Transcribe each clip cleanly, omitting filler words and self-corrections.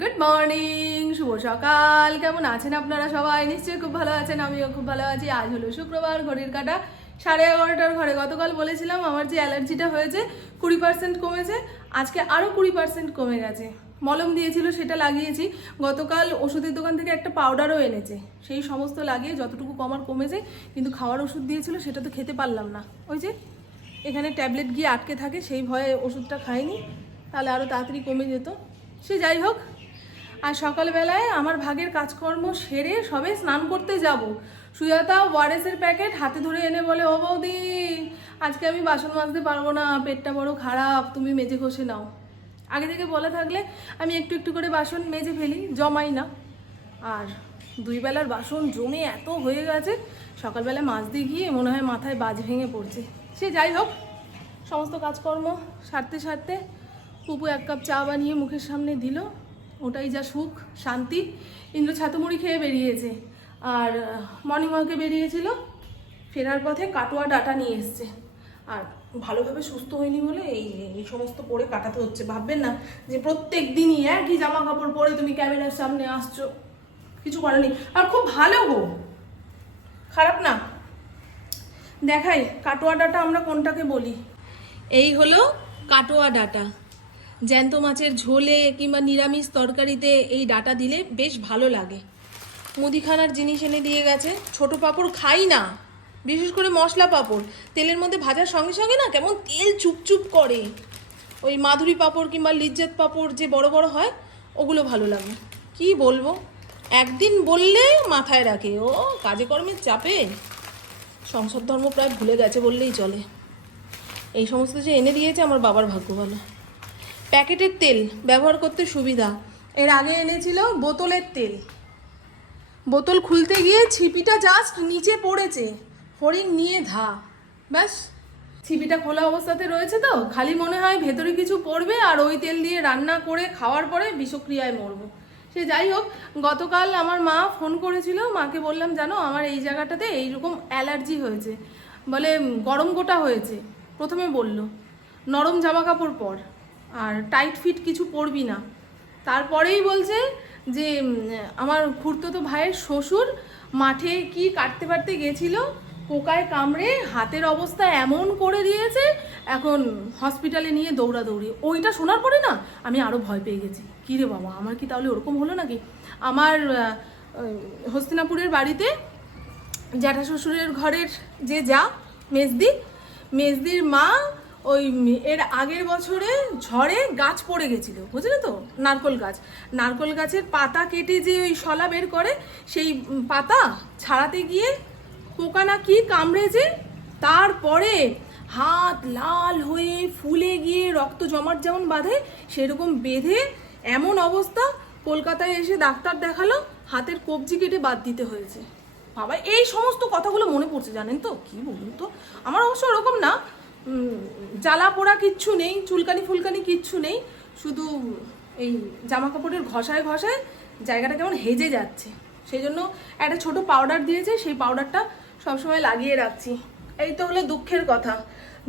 Good morning, শুভ সকাল। কেমন আছেন আপনারা সবাই? নিশ্চয়ই খুব ভালো আছেন, আমিও খুব ভালো আছি। আজ হলো শুক্রবার, ঘড়ির কাঁটা 11:30টার ঘরে। গতকাল বলেছিলাম আমার যে অ্যালার্জিটা হয়েছে 20% কমেছে, আজকে আরও 20% কমে গেছে। মলম দিয়েছিল, সেটা লাগিয়েছি। গতকাল ওষুধের দোকান থেকে একটা পাউডারও এনেছে, সেই সমস্ত লাগিয়ে যতটুকু কমার কমেছে। কিন্তু খাওয়ার ওষুধ দিয়েছিল, সেটা তো খেতে পারলাম না। ওই যে এখানে ট্যাবলেট গিয়ে আটকে থাকে, সেই ভয়ে ওষুধটা খাইনি, তাহলে আরও তাড়াতাড়ি কমে যেত। সে যাই হোক, আর সকালবেলায় আমার ভাগের কাজকর্ম সেরে সবে স্নান করতে যাব। সুজাতা ওয়ারেসের প্যাকেট হাতে ধরে এনে বলে, ও বৌদি, আজকে আমি বাসন মাজতে পারবো না, পেটটা বড় খারাপ, তুমি মেজে ঘষে নাও। আগে থেকে বলা থাকলে আমি একটু একটু করে বাসন মেজে ফেলি, জমাই না। আর দুই বেলার বাসন জমে এত হয়ে গেছে, সকালবেলা মাজতে গিয়ে মনে হয় মাথায় বাজ ভেঙে পড়ছে। সে যাই হোক, সমস্ত কাজকর্ম সারতে সারতে পুপু 1 কাপ চা বানিয়ে মুখের সামনে দিল। ওটাই যা সুখ, শান্তি। ইন্দ্র ছাতুমুড়ি খেয়ে বেরিয়েছে, আর মর্নিং ওয়াকে বেরিয়েছিল। ফেরার পথে কাটোয়া ডাটা নিয়ে এসছে। আর ভালোভাবে সুস্থ হয়নি বলে এই সমস্ত পরে কাটাতে হচ্ছে। ভাববেন না যে প্রত্যেক দিনই একই জামা কাপড় পরে তুমি ক্যামেরার সামনে আসছো, কিছু করেনি। আর খুব ভালো গো, খারাপ না। দেখাই কাটোয়া ডাটা আমরা কোনটাকে বলি। এই হলো কাটোয়া ডাটা। জ্যান্ত মাছের ঝোলে কিংবা নিরামিষ তরকারিতে এই ডাটা দিলে বেশ ভালো লাগে। মুদিখানার জিনিস এনে দিয়ে গেছে। ছোট পাঁপড় খাই না, বিশেষ করে মশলা পাঁপড়। তেলের মধ্যে ভাজার সঙ্গে সঙ্গে না কেমন তেল চুপচুপ করে। ওই মাধুরী পাঁপড় কিংবা লিজ্জত পাঁপড় যে বড় বড় হয়, ওগুলো ভালো লাগে। কি বলবো, একদিন বললে মাথায় রাখে। ও কাজে কর্মের চাপে সংসার ধর্ম প্রায় ভুলে গেছে বললেই চলে। এই সমস্ত যে এনে দিয়েছে আমার বাবার ভাগ্য ভালো। প্যাকেটের তেল ব্যবহার করতে সুবিধা। এর আগে এনেছিল বোতলের তেল, বোতল খুলতে গিয়ে ছিপিটা জাস্ট নিচে পড়েছে, হরিণ নিয়ে ধা, ব্যাস। ছিপিটা খোলা অবস্থাতে রয়েছে তো, খালি মনে হয় ভেতরে কিছু পড়বে, আর ওই তেল দিয়ে রান্না করে খাওয়ার পরে বিষক্রিয়ায় মরবো। সে যাই হোক, গতকাল আমার মা ফোন করেছিল। মাকে বললাম, জানো আমার এই জায়গাটাতে এইরকম অ্যালার্জি হয়েছে, বলে গরম গোটা হয়েছে। প্রথমে বলল নরম জামা কাপড় পর, আর টাইট ফিট কিছু পরবি না। তারপরেই বলছে যে আমার খুড়তুতো ভাইয়ের শ্বশুর মাঠে কি কাটতে পারতে গেছিল, পোকায় কামড়ে হাতের অবস্থা এমন করে দিয়েছে, এখন হসপিটালে নিয়ে দৌড়াদৌড়ি। ওইটা শোনার পরে না আমি আরও ভয় পেয়ে গেছি। কী রে বাবা, আমার কি তাহলে ওরকম হলো নাকি? আমার হস্তিনাপুরের বাড়িতে জ্যাঠা শ্বশুরের ঘরের যে যা মেজদির মা, ওই এর আগের বছরে ঝড়ে গাছ পড়ে গেছিলো, বুঝলে তো, নারকল গাছের পাতা কেটে যে ওই শলা বের করে, সেই পাতা ছাড়াতে গিয়ে পোকা না কি কামড়েছে, তারপরে হাত লাল হয়ে ফুলে গিয়ে রক্ত জমাট যেমন বাঁধে সেরকম বেঁধে এমন অবস্থা, কলকাতায় এসে ডাক্তার দেখালো, হাতের কবজি কেটে বাদ দিতে হয়েছে। বাবা, এই সমস্ত কথাগুলো মনে পড়ছে, জানেন তো, কি বলুন তো। আমার অবশ্য ওরকম না, জ্বালা পোড়া কিচ্ছু নেই, চুলকানি ফুলকানি কিচ্ছু নেই, শুধু এই জামা কাপড়ের ঘষায় ঘষায় জায়গাটা কেমন হেজে যাচ্ছে। সেই জন্য একটা ছোট পাউডার দিয়েছে, সেই পাউডারটা সবসময় লাগিয়ে রাখছি। এই তো হলো দুঃখের কথা।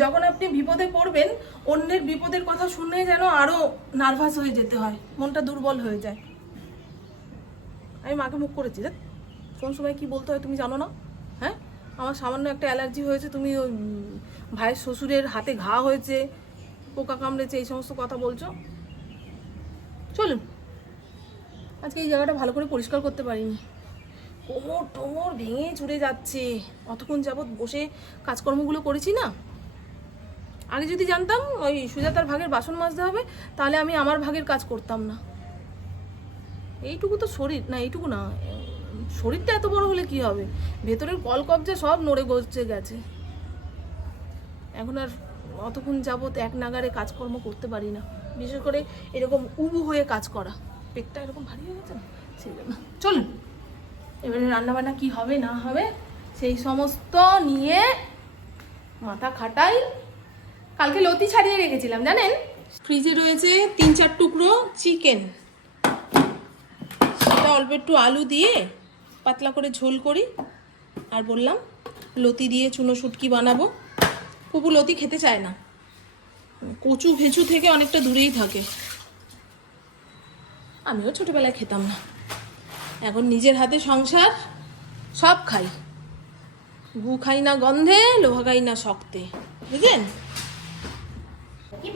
যখন আপনি বিপদে পড়বেন, অন্যের বিপদের কথা শুনে যেন আরও নার্ভাস হয়ে যেতে হয়, মনটা দুর্বল হয়ে যায়। আমি মাকে মুখ করেছি, দেখ কোন সময় কি বলতে হয় তুমি জানো না? হ্যাঁ, আমার সামান্য একটা অ্যালার্জি হয়েছে, তুমি ওই ভাইয়ের শ্বশুরের হাতে ঘা হয়েছে, পোকা কামড়েছে, এই সমস্ত কথা বলছো। চলুন, আজকে এই জায়গাটা ভালো করে পরিষ্কার করতে পারিনি, কোমর ভেঙে চুরে যাচ্ছে। অতক্ষণ যাবৎ বসে কাজকর্মগুলো করেছি না। আগে যদি জানতাম ওই সুজাতার ভাগের বাসন মাজতে হবে, তাহলে আমি আমার ভাগের কাজ করতাম না। এইটুকু তো শরীর না, এইটুকু না, শরীরটা এত বড় হলে কি হবে, ভেতরের কলকবজা সব নড়ে গড়ছে গেছে। এখন আর অতক্ষণ যাবৎ এক নাগারে কাজকর্ম করতে পারি না, বিশেষ করে এরকম উবু হয়ে কাজ করা, পেটটা এরকম ভারী হয়ে গেছে না, সেই জন্য। চলুন, এবারে রান্নাবান্না কি হবে না হবে সেই সমস্ত নিয়ে মাথা খাটাই। কালকে লতি ছাড়িয়ে রেখেছিলাম জানেন, ফ্রিজে রয়েছে 3-4 টুকরো চিকেন, সেটা অল্প একটু আলু দিয়ে পাতলা করে ঝোল করি। আর বললাম লতি দিয়ে চুনো শুটকি বানাবো। পুপু লতি খেতে চায় না, কচু ভেচু থেকে অনেকটা দূরেই থাকে। আমিও ছোটবেলায় খেতাম না, এখন নিজের হাতে সংসার, সব খাই। গু খাই না গন্ধে, লোহা খাই না শক্তে, বুঝলেন? কি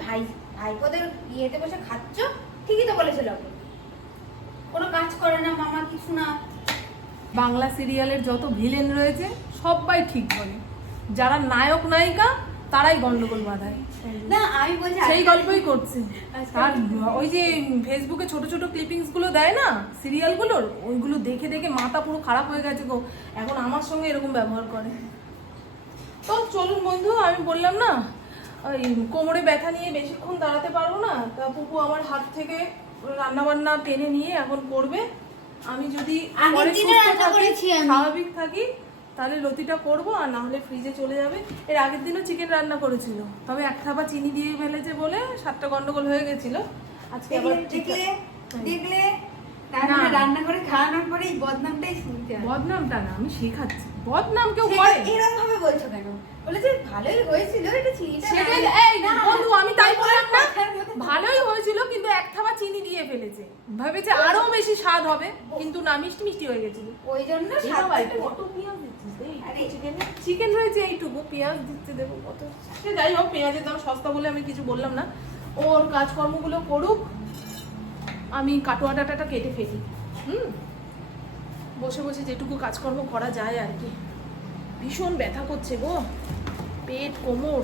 ভাইপোদের বিয়েতে বসে খাচ্ছ? ঠিকই তো বলেছিল, কোনো কাজ করে না মামা, কিছু না। বাংলা সিরিয়ালের যত ভিলেন রয়েছে সবাই ঠিক বলে, যারা নায়ক নায়িকা তারাই গন্ডগোল বাঁধায়। না আমি বলছি সেই গল্পই করছে। আর ওই যে ফেসবুকে ছোট ছোট ক্লিপিংস গুলো দেয় না সিরিয়ালগুলোর, ওইগুলো দেখে দেখে মাথা পুরো খারাপ হয়ে গেছে গো। এখন আমার সঙ্গে এরকম ব্যবহার করে। তো চলুন বন্ধু, আমি বললাম না ওই কোমরে ব্যথা নিয়ে বেশিক্ষণ দাঁড়াতে পারবো না, তা পুপু আমার হাত থেকে রান্না বান্না টেনে নিয়ে এখন করবে। আমি যদি পরে সুস্থ থাকি, স্বাভাবিক থাকি, তাহলে লতিটা করবো, আর না হলে ফ্রিজে চলে যাবে। এর আগের দিনও চিকেন রান্না করেছিল, তবে এক থাবা চিনি দিয়ে ফেলেছে বলে 7টা গন্ডগোল হয়ে গেছিল। আজকে আবার দেখলে তারপরে রান্না করে খাওয়ানোর পরে এই বদনামটাই শুনতে হয়। বদনামটা না, আমি শেখাচ্ছি। বদনাম কেউ করে? এরকম ভাবে বলছো কেন? বলেছে ভালোই হয়েছিল, এটা চিনিটা সেটাই। এই বন্ধু, আমি তাই বললাম না? ভালোই হয়েছিল, কিন্তু এক থাবা চিনি দিয়ে ফেলেছে, ভেবেছে আরো বেশি স্বাদ হবে, কিন্তু না, মিষ্টি মিষ্টি হয়ে গেছিল। ওই জন্য কত পেঁয়াজ দিচ্ছিস? চিকেন রয়েছে এইটুকু, পেঁয়াজ দিতে দেবো কত? সে যাই হোক, পেঁয়াজের দাম সস্তা বলে আমি কিছু বললাম না। ওর কাজকর্মগুলো করুক, আমি কাটোয়া ডাটাটা কেটে ফেলি। বসে বসে যেটুকু কাজকর্ম করা যায় আর কি। ভীষণ ব্যথা করছে গো, পেট, কোমর,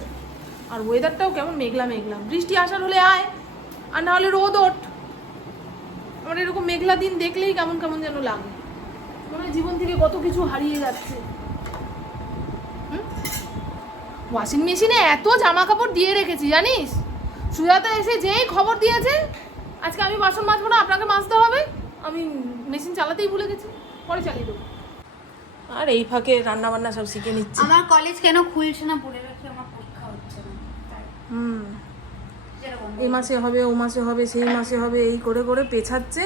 আর ওয়েদারটাও কেমন মেঘলা মেঘলা। বৃষ্টি আসার হলে আয়, আর না হলে রোদ ওঠ। আমার এরকম মেঘলা দিন দেখলেই কেমন কেমন যেন লাগে, মনে হয় জীবন থেকে কত কিছু হারিয়ে যাচ্ছে। ওয়াশিং মেশিনে এত জামা কাপড় দিয়ে রেখেছি জানিস? সুজাতা এসে যেই খবর দিয়েছে আজকে আমি বাসন মাজবো না, আপনাকে মাজতে হবে, আমি মেশিন চালাতেই ভুলে গেছি, পরে চালিয়ে দেবো। আর এই ফাঁকে রান্না বান্না সব শিখে নিচ্ছে। আমার কলেজ কেন খুলছে না পড়ে রাখি, আমার পরীক্ষা হচ্ছে না। এই মাসে হবে, ও মাসে হবে, সেই মাসে হবে, এই করে করে পেছাচ্ছে,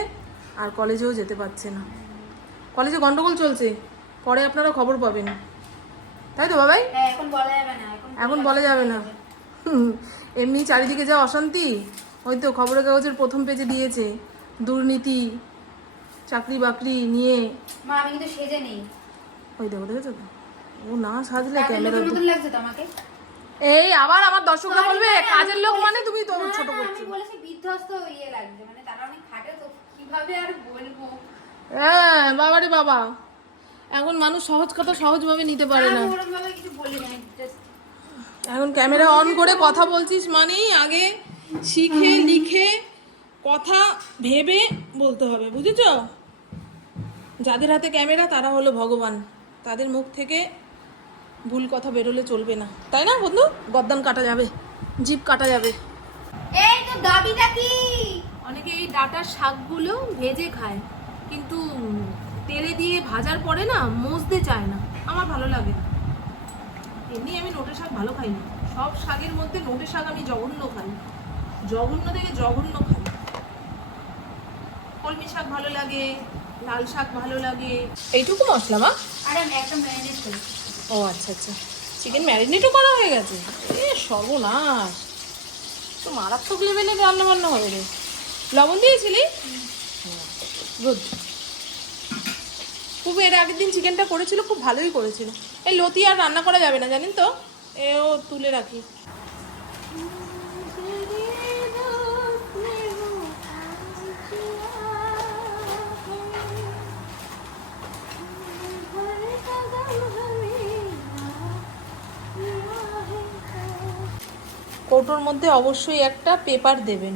আর কলেজেও যেতে পারছে না। কলেজে গন্ডগোল চলছে, পরে আপনারা খবর পাবেন, তাই তো বাবাই? এখন বলা যাবে না, এখন বলা যাবে না। এমনি চারিদিকে যা অশান্তি, ওই তো খবরের কাগজের প্রথম পেজে দিয়েছে দুর্নীতি, চাকরি বাকরি নিয়ে। মা আমি কিন্তু সেজে নেই। ওই দেখো, দেখেছো তো? ও না সাজলে ক্যামেরা লাগছে তো আমাকে। এই আবার আমার দর্শকরা বলবে কাজের লোক মানে তুমি তো ছোট করছো। আমি বলেছি বিধ্বস্ত ইয়ে লাগছে, মানে তারা অনেক খাটে তো, কিভাবে আর বলবো। হ্যাঁ বাবারে বাবা, এখন মানুষ সহজ কথা সহজভাবে নিতে পারে না। ওরকম ভাবে কিছু বলি না, এখন ক্যামেরা অন করে কথা বলছিস মানেই আগে শিখে লিখে কথা ভেবে বলতে হবে, বুঝেছো? যাদের হাতে ক্যামেরা তারা হলো ভগবান, তাদের মুখ থেকে ভুল কথা বেরোলে চলবে না, তাই না বন্ধু? গর্দান কাটা যাবে, জিভ কাটা যাবে। এই তো দাবিটা কি? অনেকে এই ডাটার শাকগুলো ভেজে খায়, কিন্তু তেলে দিয়ে ভাজার পরে না মজতে চায় না, আমার ভালো লাগে না। এমনি আমি নোটে শাক ভালো খাই না, সব শাকের মধ্যে নোটে শাক আমি জঘন্য খাই, জঘন্য থেকে জঘন্য খাই। কলমি শাক ভালো লাগে, লাল শাক ভালো লাগে। এইটুকু মশলা মা? আরে আমি একদম ম্যারিনেট করি। ও আচ্ছা আচ্ছা, চিকেন ম্যারিনেটও করা হয়ে গেছে? এ সর্বনাশ, তো মারাত্মক লেভেলের রান্না বান্না হবে রে। লবণ দিয়েছিলি? গুড। খুব এর আগের দিন চিকেনটা করেছিল, খুব ভালোই করেছিল। এই লতি আর রান্না করা যাবে না জানেন তো, এও তুলে রাখি। কৌটোর মধ্যে অবশ্যই একটা পেপার দেবেন,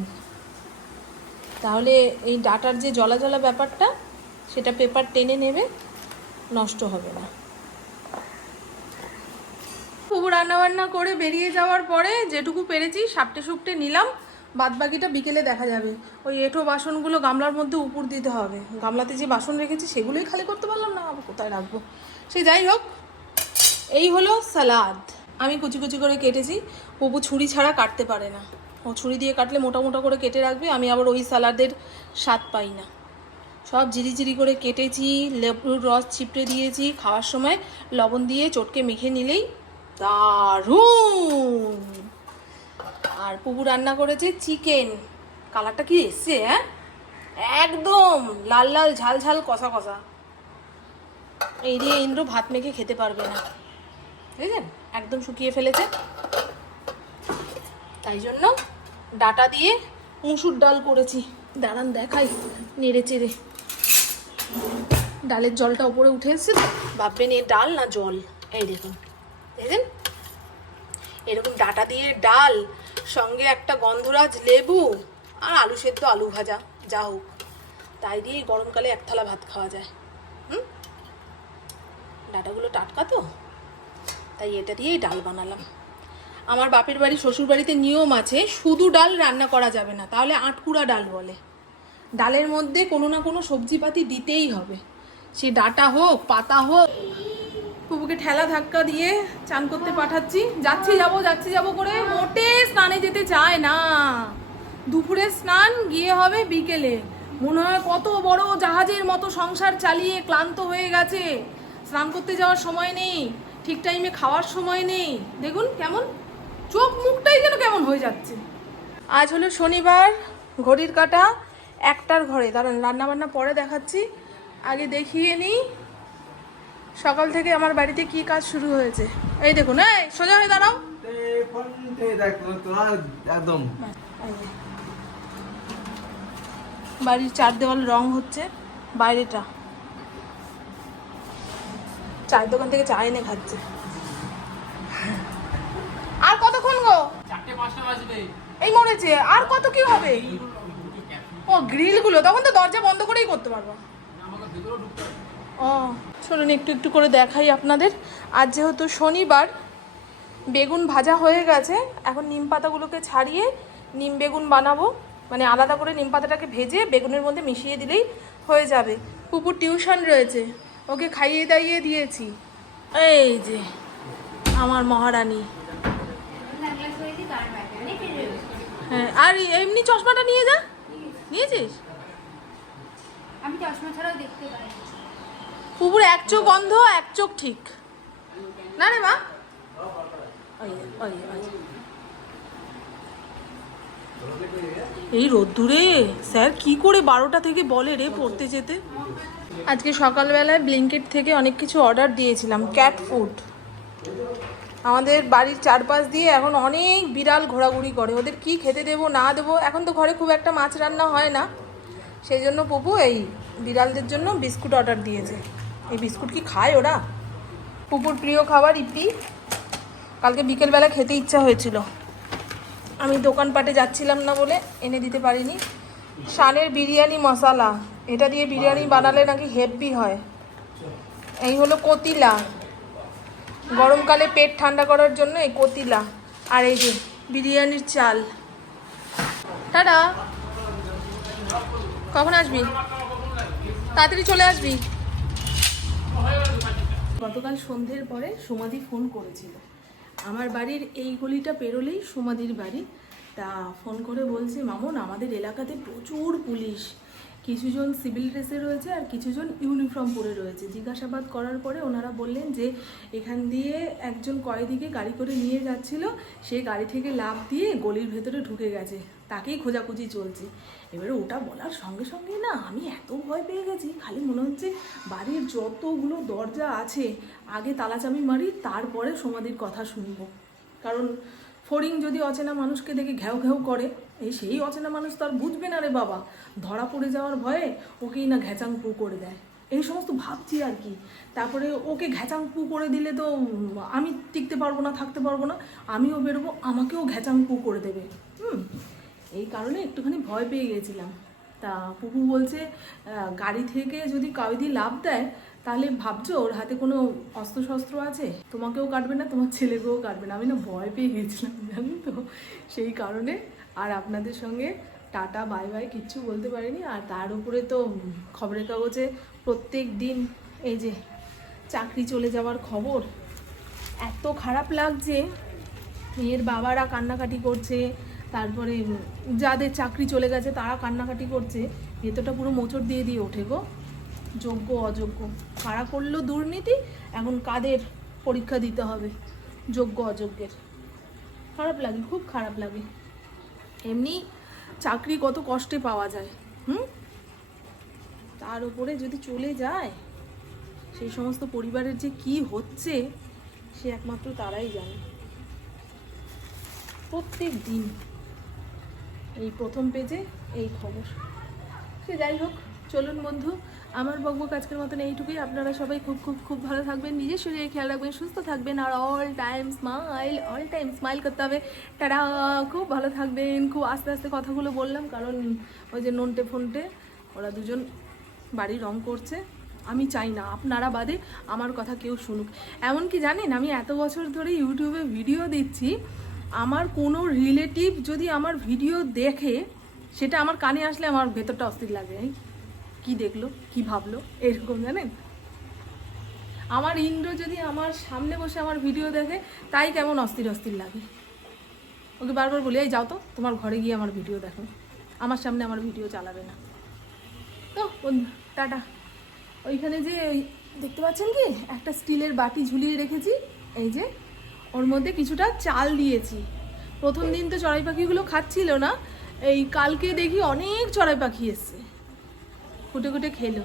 তাহলে এই ডাটার যে জলা জলা ব্যাপারটা সেটা পেপার টেনে নেবে, নষ্ট হবে না। খুব রান্নাবান্না করে বেরিয়ে যাওয়ার পরে যেটুকু পেরেছি সাপটে সুপটে নিলাম, বাদ বাকিটা বিকেলে দেখা যাবে। ওই এঁঠো বাসনগুলো গামলার মধ্যে উপর দিতে হবে, গামলাতে যে বাসন রেখেছি সেগুলোই খালি করতে পারলাম না, আবার কোথায় রাখবো। সে যাই হোক, এই হলো সালাদ। আমি কুচি কুচি করে কেটেছি, পুপু ছুরি ছাড়া কাটতে পারে না, ও ছুরি দিয়ে কাটলে মোটা মোটা করে কেটে রাখবে, আমি আবার ওই সালাদের স্বাদ পাই না। সব জিরি জিরি করে কেটেছি, লেবুর রস চিপড়ে দিয়েছি, খাওয়ার সময় লবণ দিয়ে চটকে মেখে নিলেই দারুণ। আর পুপু রান্না করেছে চিকেন, কালারটা কি এসছে, হ্যাঁ একদম লাল লাল ঝাল ঝাল কষা কষা। এই দিয়ে ইন্দ্র ভাত মেখে খেতে পারবে না, বুঝলেন, একদম শুকিয়ে ফেলেছে। তাই জন্য ডাটা দিয়ে মুসুর ডাল করেছি। দাঁড়ান দেখাই নেড়ে চেড়ে। ডালের জলটা ওপরে উঠে এসছে তো, ভাববেন এ ডাল না জল। এই দেখুন, দেখেন, এরকম ডাটা দিয়ে ডাল, সঙ্গে একটা গন্ধরাজ লেবু আর আলু সেদ্ধ, আলু ভাজা, যা হোক, তাই দিয়ে গরমকালে এক থালা ভাত খাওয়া যায়। ডাটাগুলো টাটকা তো, তাই এটা দিয়েই ডাল বানালাম। আমার বাপের বাড়ি শ্বশুর বাড়িতে নিয়ম আছে, শুধু ডাল রান্না করা যাবে না, তাহলে আটকুড়া ডাল বলে। ডালের মধ্যে কোনো না কোনো সবজিপাতি দিতেই হবে, সে ডাটা হোক পাতা হোক। পুপুকে ঠেলা ধাক্কা দিয়ে চান করতে পাঠাচ্ছি। যাচ্ছি যাবো করে মোটে স্নানে যেতে চায় না। দুপুরে স্নান গিয়ে হবে বিকেলে। মনে হয় কত বড় জাহাজের মতো সংসার চালিয়ে ক্লান্ত হয়ে গেছে, স্নান করতে যাওয়ার সময় নেই, ঠিক টাইমে খাওয়ার সময় নেই। দেখুন কেমন চোখ মুখটাই যেন কেমন হয়ে যাচ্ছে। আজ হলো শনিবার, ঘড়ির কাঁটা 1টার ঘরে। দাঁড়ান, রান্নাবান্না পরে দেখাচ্ছি, আগে দেখিয়ে নিই সকাল থেকে আমার বাড়িতে কি কাজ শুরু হয়েছে। এই দেখুন, এই সোজা হয়ে দাঁড়াও। একদম বাড়ির চার দেওয়াল রং হচ্ছে, বাইরেটা চায়ের দোকান থেকে চা এনে খাচ্ছে। আর কতক্ষণ গো? 4:05 বাজবে। এই মরেছে, আর কত কি হবে? ও গ্রিল গুলো তখন তো দরজা বন্ধ করেই করতে পারবো। ও চলুন একটু একটু করে দেখাই আপনাদের। আজ যেহেতু শনিবার, বেগুন ভাজা হয়ে গেছে, এখন নিম পাতাগুলোকে ছাড়িয়ে নিম বেগুন বানাবো। মানে আলাদা করে নিম পাতাটাকে ভেজে বেগুনের মধ্যে মিশিয়ে দিলেই হয়ে যাবে। পুপুর টিউশন রয়েছে, ওকে খাইয়ে দাইয়ে দিয়েছি। এই যে আমার মহারানী। হ্যাঁ, আর এমনি চশমাটা নিয়ে যা। নিয়েছিস? আমি চশমা ছাড়াও দেখতে পাই। পুপুর এক চোখ অন্ধ, এক চোখ ঠিক না রে মা। এই রোদ্দুরে স্যার কি করে 12টা থেকে বলে রে পড়তে যেতে। আজকে সকালবেলায় ব্লিঙ্কিট থেকে অনেক কিছু অর্ডার দিয়েছিলাম, ক্যাট ফুড। আমাদের বাড়ির চারপাশ দিয়ে এখন অনেক বিড়াল ঘোরাঘুরি করে, ওদের কি খেতে দেবো না দেবো। এখন তো ঘরে খুব একটা মাছ রান্না হয় না, সেই জন্য পুপু এই বিড়ালদের জন্য বিস্কুট অর্ডার দিয়েছে। এই বিস্কুট কি খায় ওরা? পুপুর প্রিয় খাবার ইপি, কালকে বিকেলবেলা খেতে ইচ্ছা হয়েছিল, আমি দোকানপাটে যাচ্ছিলাম না বলে এনে দিতে পারিনি। শানের বিরিয়ানি মশলা, এটা দিয়ে বিরিয়ানি বানালে নাকি হেভি হয়। এই হলো কতিলা, গরমকালে পেট ঠান্ডা করার জন্য এই কতিলা। আর এই যে বিরিয়ানির চাল। টাটা, কখন আসবি? তাড়াতাড়ি চলে আসবি। গতকাল সন্ধ্যের পরে সোমাদি ফোন করেছিল। আমার বাড়ির এই গলিটা পেরোলেই সোমাদির বাড়ি। তা ফোন করে বলছে, মামুন আমাদের এলাকাতে প্রচুর পুলিশ, কিছুজন সিভিল ড্রেসে রয়েছে আর কিছুজন ইউনিফর্ম পরে রয়েছে। জিজ্ঞাসাবাদ করার পরে ওনারা বললেন যে এখান দিয়ে একজন কয়েদিকে গাড়ি করে নিয়ে যাচ্ছিল, সে গাড়ি থেকে লাফ দিয়ে গলির ভেতরে ঢুকে গেছে, তাকেই খোঁজাখুঁজি চলছে। এবারে ওটা বলার সঙ্গে সঙ্গে না আমি এত ভয় পেয়ে গেছি, খালি মনে হচ্ছে বাড়ির যতগুলো দরজা আছে আগে তালাচাবি মারি, তারপরে সমাধির কথা শুনবো। কারণ ফড়িং যদি অচেনা মানুষকে দেখে ঘ্যাও ঘ্যাও করে, সেই অচেনা মানুষ তো আর বুঝবে না রে বাবা, ধরা পড়ে যাওয়ার ভয়ে ওকেই না ঘ্যাচাং পু করে দেয়, এই সমস্ত ভাবছি আর কি। তারপরে ওকে ঘ্যাচাং পু করে দিলে তো আমি টিকতে পারবো না, থাকতে পারবো না, আমিও বেরোবো, আমাকেও ঘ্যাচাং পু করে দেবে। এই কারণে একটুখানি ভয় পেয়ে গেছিলাম। তা পুপু বলছে গাড়ি থেকে যদি কাউদি লাভ দেয় তাহলে ভাবছো ওর হাতে কোনো অস্ত্রশস্ত্র আছে, তোমাকেও কাটবে না, তোমার ছেলেকেও কাটবে না। আমি না ভয় পেয়ে গেছিলাম জানি তো, সেই কারণে আর আপনাদের সঙ্গে টাটা বাই বাই কিচ্ছু বলতে পারিনি। আর তার উপরে তো খবরের কাগজে প্রত্যেক দিন এই যে চাকরি চলে যাওয়ার খবর, এত খারাপ লাগছে। মেয়ের বাবারা কান্নাকাটি করছে, তারপরে যাদের চাকরি চলে গেছে তারা কান্নাকাটি করছে। ভেতরটা পুরো মোচড় দিয়ে দিয়ে ওঠে গো। যোগ্য অযোগ্য কারা করলো দুর্নীতি, এখন কাদের পরীক্ষা দিতে হবে যোগ্য অযোগ্যের। খারাপ লাগে, খুব খারাপ লাগে। এমনি চাকরি কত কষ্টে পাওয়া যায়, তার উপরে যদি চলে যায়, সেই সমস্ত পরিবারের যে কি হচ্ছে সে একমাত্র তারাই জানে। প্রত্যেক দিন এই প্রথম পেজে এই খবর। সে যাই হোক, চলুন বন্ধু, আমার বকবক আজকের মতন এইটুকুই। আপনারা সবাই খুব খুব খুব ভালো থাকবেন, নিজের শরীরে খেয়াল রাখবেন, সুস্থ থাকবেন, আর অল টাইম স্মাইল করতে হবে। তারা খুব ভালো থাকবেন। খুব আস্তে আস্তে কথাগুলো বললাম, কারণ ওই যে নন্টে ফোনটে ওরা দুজন বাড়ি রং করছে। আমি চাই না আপনারা বাদে আমার কথা কেউ শুনুক। এমনকি জানেন, আমি এত বছর ধরে ইউটিউবে ভিডিও দিচ্ছি, আমার কোনো রিলেটিভ যদি আমার ভিডিও দেখে, সেটা আমার কানে আসলে আমার ভেতরটা অস্থির লাগে। কি দেখলো, কি ভাবলো, এরকম জানেন। আমার ইন্দ্র যদি আমার সামনে বসে আমার ভিডিও দেখে, তাই কেমন অস্থির অস্থির লাগে। ওকে বারবার বলি, এই যাও তো, তোমার ঘরে গিয়ে আমার ভিডিও দেখো, আমার সামনে আমার ভিডিও চালাবে না। তো বন্ধু, টাটা। ওইখানে যে দেখতে পাচ্ছেন কি, একটা স্টিলের বাটি ঝুলিয়ে রেখেছি, এই যে ওর মধ্যে কিছুটা চাল দিয়েছি। প্রথম দিন তো চড়াই পাখিগুলো খাচ্ছিল না, এই কালকে দেখি অনেক চড়াই পাখি এসছে, খুঁটে খুঁটে খেলো।